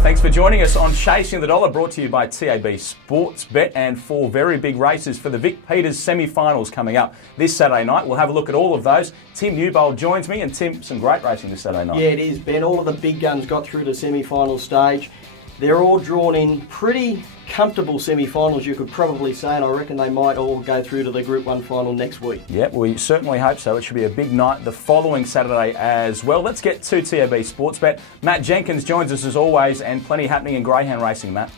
Thanks for joining us on Chasing the Dollar, brought to you by TAB Sportsbet, and 4 very big races for the Vic Peters semi-finals coming up this Saturday night. We'll have a look at all of those. Tim Newbold joins me, and Tim, some great racing this Saturday night. Yeah, it is, Ben. All of the big guns got through the semi-final stage. They're all drawn in pretty comfortable semi-finals, you could probably say, and I reckon they might all go through to the Group 1 final next week. Yeah, we certainly hope so. It should be a big night the following Saturday as well. Let's get to TAB Sportsbet. Matt Jenkins joins us as always, and plenty happening in greyhound racing, Matt.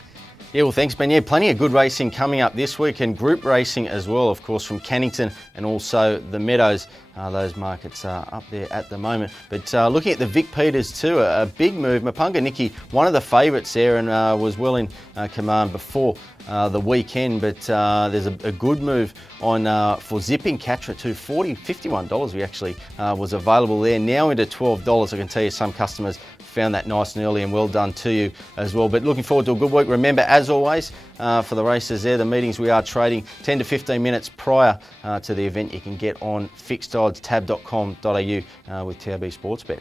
Yeah, well, thanks, Ben. Yeah, plenty of good racing coming up this week, and group racing as well, of course, from Cannington and also the Meadows. Those markets are up there at the moment. But looking at the Vic Peters too, a big move. Mapunga Nikki, one of the favourites there, and was well in command before the weekend. But there's a good move on for Zipping Catcher to $51. We actually was available there. Now into $12. I can tell you some customers found that nice and early, and well done to you as well. But looking forward to a good week. Remember, as always, for the races there, the meetings we are trading 10 to 15 minutes prior to the event. You can get on fixed odds, tab.com.au with TAB Sportsbet.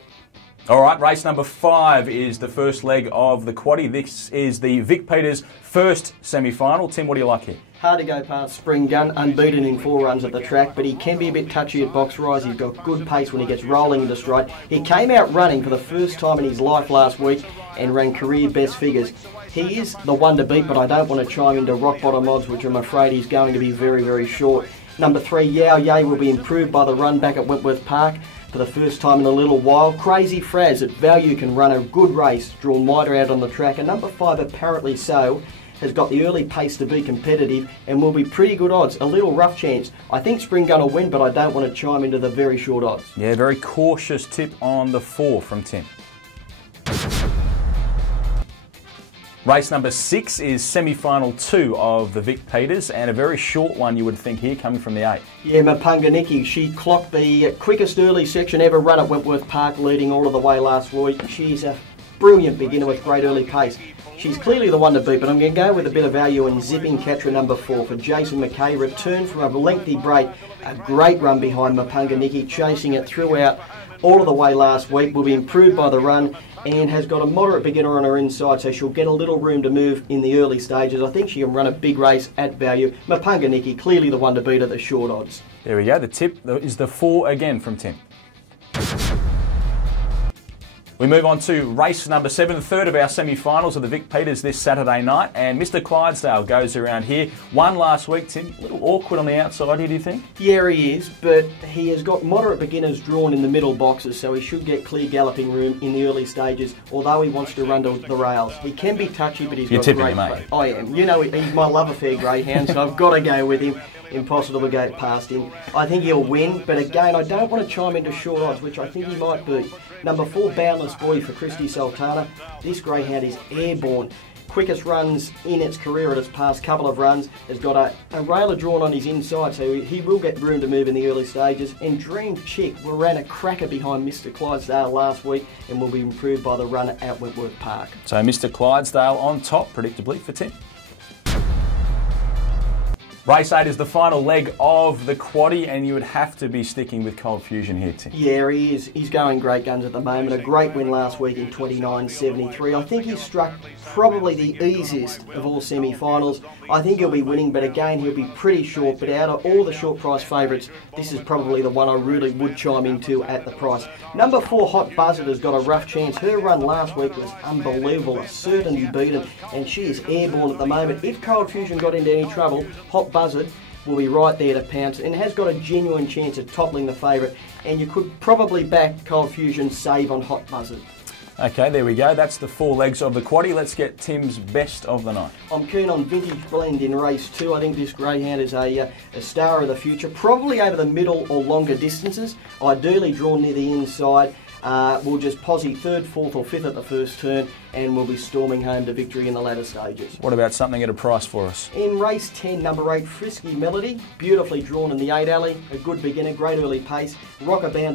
All right, race number 5 is the first leg of the quaddie. This is the Vic Peters first semi-final. Tim, what do you like here? Hard to go past Spring Gun, unbeaten in 4 runs at the track, but he can be a bit touchy at box rise. He's got good pace when he gets rolling into stride. He came out running for the first time in his life last week and ran career best figures. He is the one to beat, but I don't want to chime into rock bottom odds, which I'm afraid he's going to be very, very short. Number 3, Yao Ye, will be improved by the run back at Wentworth Park for the first time in a little while. Crazy Fraz at value can run a good race, drawn wider out on the track, and number 5, Apparently So, has got the early pace to be competitive and will be pretty good odds. A little rough chance. I think Spring Gun will win, but I don't want to chime into the very short odds. Yeah, very cautious tip on the 4 from Tim. Race number 6 is semi-final 2 of the Vic Peters, and a very short one you would think here, coming from the 8. Yeah, Mapunga Nikki, she clocked the quickest early section ever run at Wentworth Park, leading all of the way last week. She's a brilliant beginner with great early pace. She's clearly the one to beat, but I'm going to go with a bit of value in Zipping Catcher number 4 for Jason McKay. Returned from a lengthy break, a great run behind Mapunga Nikki, chasing it throughout all of the way last week. Will be improved by the run and has got a moderate beginner on her inside, so she'll get a little room to move in the early stages. I think she can run a big race at value. Mapunga Nikki, clearly the one to beat at the short odds. There we go. The tip is the 4 again from Tim. We move on to race number 7, the third of our semi-finals of the Vic Peters this Saturday night, and Mr. Clydesdale goes around here. Won last week, Tim. A little awkward on the outside here, do you think? Yeah, he is, but he has got moderate beginners drawn in the middle boxes, so he should get clear galloping room in the early stages, although he wants to run to the rails. He can be touchy, but he's got great play. I am. You know, he's my love affair greyhound, so I've got to go with him. Impossible to go past him. I think he'll win, but again, I don't want to chime into short odds, which I think he might be. Number 4, Boundless Boy for Christy Sultana. This greyhound is airborne. Quickest runs in its career at its past couple of runs. Has got a railer drawn on his inside, so he will get room to move in the early stages. And Dream Chick ran a cracker behind Mr. Clydesdale last week and will be improved by the run at Wentworth Park. So Mr. Clydesdale on top, predictably, for Tim. Race 8 is the final leg of the quaddie, and you would have to be sticking with Cold Fusion here, Tim. Yeah, he is. He's going great guns at the moment. A great win last week in 29.73. I think he's struck probably the easiest of all semi-finals. I think he'll be winning, but again, he'll be pretty short. But out of all the short price favourites, this is probably the one I really would chime into at the price. Number 4, Hot Buzzard, has got a rough chance. Her run last week was unbelievable, a certainty beaten, and she is airborne at the moment. If Cold Fusion got into any trouble, Hot Buzzard will be right there to pounce and has got a genuine chance of toppling the favourite, and you could probably back Cold Fusion's save on Hot Buzzard. Okay, there we go. That's the 4 legs of the quaddie. Let's get Tim's best of the night. I'm keen on Vintage Blend in race 2. I think this greyhound is a star of the future, probably over the middle or longer distances, ideally drawn near the inside. We'll just posse 3rd, 4th or 5th at the first turn, and we'll be storming home to victory in the latter stages. What about something at a price for us? In race 10, number 8, Frisky Melody, beautifully drawn in the 8 alley, a good beginner, great early pace. Rockabout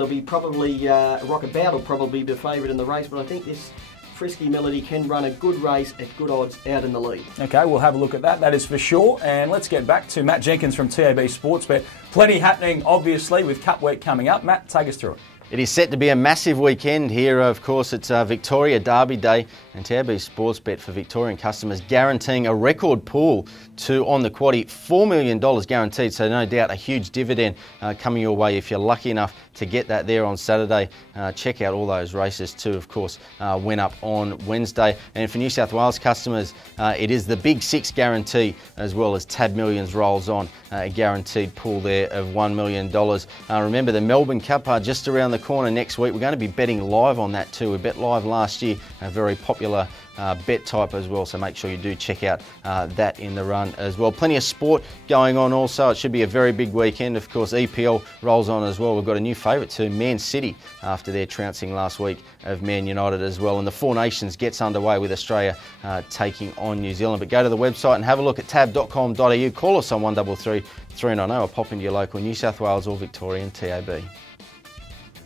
will probably be the favourite in the race, but I think this Frisky Melody can run a good race at good odds out in the lead. Okay, we'll have a look at that. That is for sure. And let's get back to Matt Jenkins from TAB Sportsbet. Plenty happening, obviously, with Cup Week coming up. Matt, take us through it. It is set to be a massive weekend here. Of course, it's Victoria Derby Day, and TAB Sportsbet for Victorian customers guaranteeing a record pool on the quaddie, $4 million guaranteed. So no doubt a huge dividend coming your way if you're lucky enough to get that there on Saturday. Check out all those races too, of course, went up on Wednesday. And for New South Wales customers, it is the Big Six guarantee, as well as TAB Millions rolls on, a guaranteed pool there of $1 million. Remember, the Melbourne Cup are just around the corner next week. We're going to be betting live on that too. We bet live last year, a very popular bet type as well, so make sure you do check out that in the run as well. Plenty of sport going on also. It should be a very big weekend. Of course, EPL rolls on as well. We've got a new favourite too, Man City, after their trouncing last week of Man United as well. And the Four Nations gets underway with Australia taking on New Zealand. But go to the website and have a look at tab.com.au. Call us on 1333 390 or pop into your local New South Wales or Victorian TAB.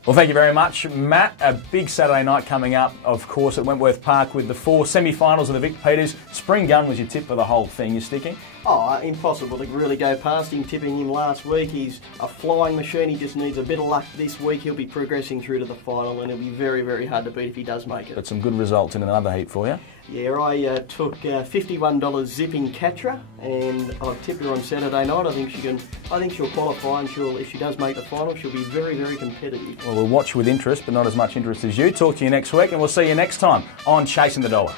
Well, thank you very much, Matt. A big Saturday night coming up, of course, at Wentworth Park with the 4 semi-finals of the Vic Peters. Spring Gun was your tip for the whole thing. You're sticking? Oh, impossible to really go past him. Tipping him last week. He's a flying machine. He just needs a bit of luck this week. He'll be progressing through to the final, and it'll be very, very hard to beat if he does make it. Got some good results in another heat for you. Yeah, I took $51 zipping Catra, and I've tipped her on Saturday night. I think she'll qualify, and if she does make the final, she'll be very, very competitive. Well, we'll watch with interest, but not as much interest as you. Talk to you next week, and we'll see you next time on Chasing the Dollar.